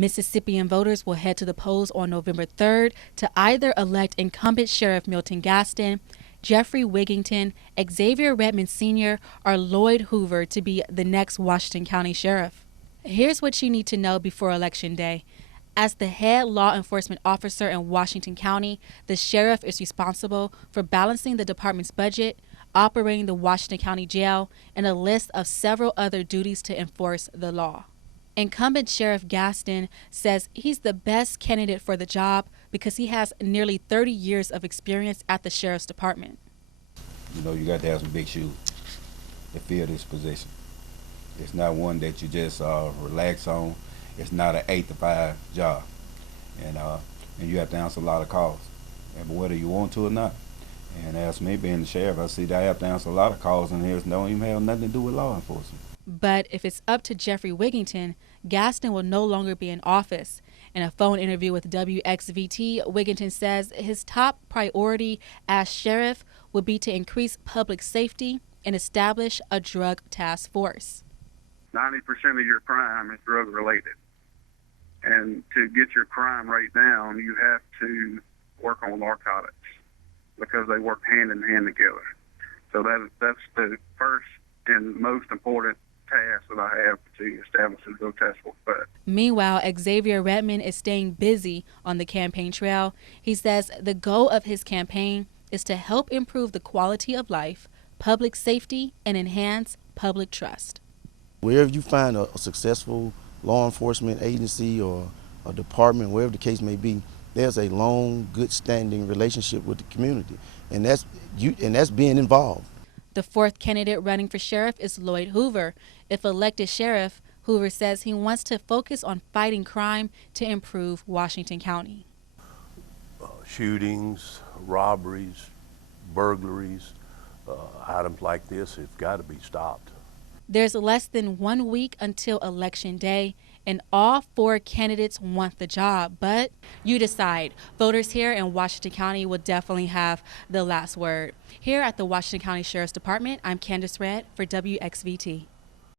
Mississippian voters will head to the polls on November 3rd to either elect incumbent Sheriff Milton Gaston, Jeffrey Wigington, Xavier Redmond Sr., or Lloyd Hoover to be the next Washington County Sheriff. Here's what you need to know before Election Day. As the head law enforcement officer in Washington County, the sheriff is responsible for balancing the department's budget, operating the Washington County Jail, and a list of several other duties to enforce the law. Incumbent Sheriff Gaston says he's the best candidate for the job because he has nearly 30 years of experience at the Sheriff's Department. You know, you got to have some big shoes to fill this position. It's not one that you just relax on. It's not an 8 to 5 job, and you have to answer a lot of calls, and whether you want to or not. And as me being the sheriff, I see that I have to answer a lot of calls, and here don't even have nothing to do with law enforcement. But if it's up to Jeffrey Wigington, Gaston will no longer be in office. In a phone interview with WXVT, Wigington says his top priority as sheriff would be to increase public safety and establish a drug task force. 90% of your crime is drug related. And to get your crime rate down, you have to work on narcotics because they work hand in hand together. So that's the first and most important task that I have to establish a drug task force. Meanwhile, Xavier Redmond is staying busy on the campaign trail. He says the goal of his campaign is to help improve the quality of life, public safety, and enhance public trust. Wherever you find a successful law enforcement agency or a department, wherever the case may be, there's a long, good standing relationship with the community, and that's being involved. The fourth candidate running for sheriff is Lloyd Hoover. If elected sheriff, Hoover says he wants to focus on fighting crime to improve Washington County. Shootings, robberies, burglaries, items like this have got to be stopped. There's less than 1 week until Election Day, and all four candidates want the job, but you decide. Voters here in Washington County will definitely have the last word. Here at the Washington County Sheriff's Department, I'm Kandace for WXVT.